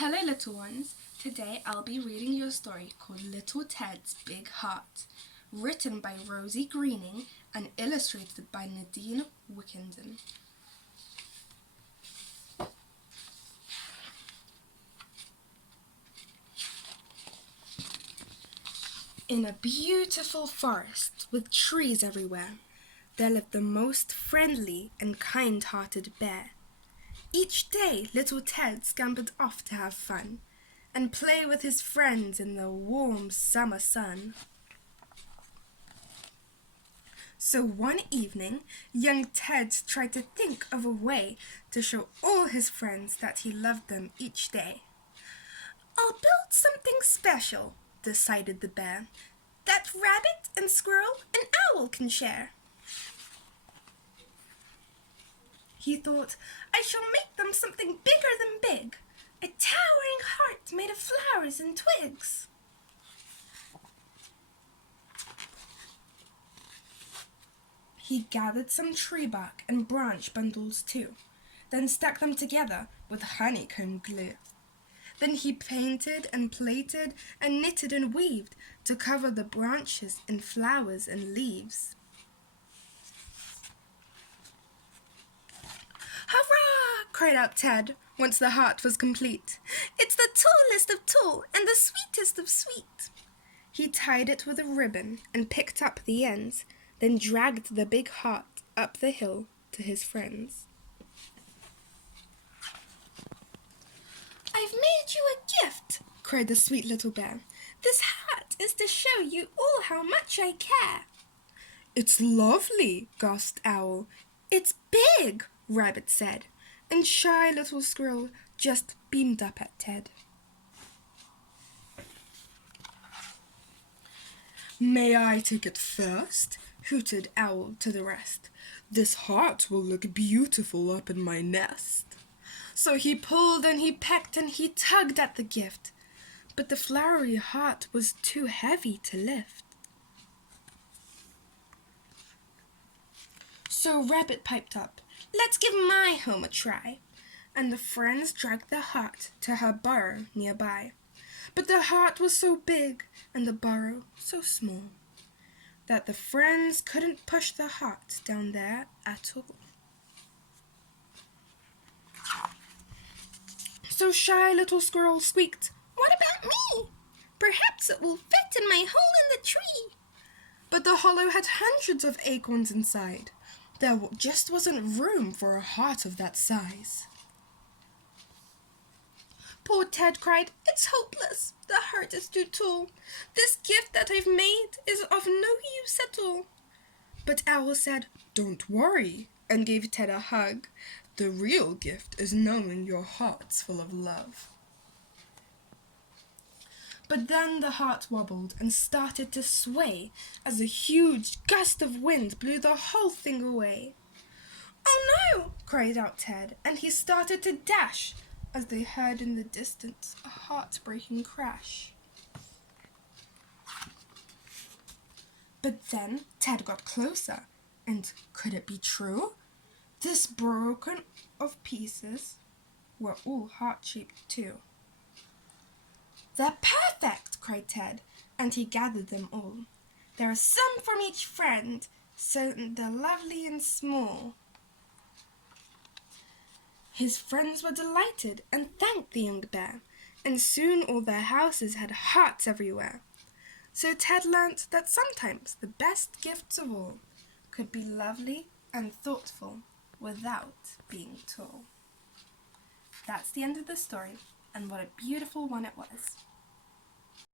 Hello little ones, today I'll be reading you a story called Little Ted's Big Heart, written by Rosie Greening and illustrated by Nadine Wickenden. In a beautiful forest with trees everywhere, there lived the most friendly and kind-hearted bear. Each day, little Ted scampered off to have fun and play with his friends in the warm summer sun. So one evening, young Ted tried to think of a way to show all his friends that he loved them each day. "I'll build something special," decided the bear, "that rabbit and squirrel and owl can share." He thought, "I shall make them something bigger than big, a towering heart made of flowers and twigs." He gathered some tree bark and branch bundles too, then stuck them together with honeycomb glue. Then he painted and plaited and knitted and weaved to cover the branches in flowers and leaves. "Hurrah!" cried out Ted, once the heart was complete. "It's the tallest of tall and the sweetest of sweet." He tied it with a ribbon and picked up the ends, then dragged the big heart up the hill to his friends. "I've made you a gift," cried the sweet little bear. "This hat is to show you all how much I care." "It's lovely," gasped Owl. "It's big," Rabbit said, and shy little Squirrel just beamed up at Ted. "May I take it first?" hooted Owl to the rest. "This heart will look beautiful up in my nest." So he pulled and he pecked and he tugged at the gift, but the flowery heart was too heavy to lift. So Rabbit piped up, "Let's give my home a try," and the friends dragged the heart to her burrow nearby. But the heart was so big and the burrow so small that the friends couldn't push the heart down there at all. So shy little Squirrel squeaked, "What about me? Perhaps it will fit in my hole in the tree." But the hollow had hundreds of acorns inside. There just wasn't room for a heart of that size. Poor Ted cried, "It's hopeless. The heart is too tall. This gift that I've made is of no use at all." But Owl said, "Don't worry," and gave Ted a hug. "The real gift is knowing your heart's full of love." But then the heart wobbled and started to sway as a huge gust of wind blew the whole thing away. "Oh no!" cried out Ted, and he started to dash as they heard in the distance a heartbreaking crash. But then Ted got closer, and could it be true? This broken of pieces were all heart-shaped too. "They're perfect!" cried Ted, and he gathered them all. "There are some from each friend, so they're lovely and small." His friends were delighted and thanked the young bear, and soon all their houses had hearts everywhere. So Ted learnt that sometimes the best gifts of all could be lovely and thoughtful without being tall. That's the end of the story, and what a beautiful one it was.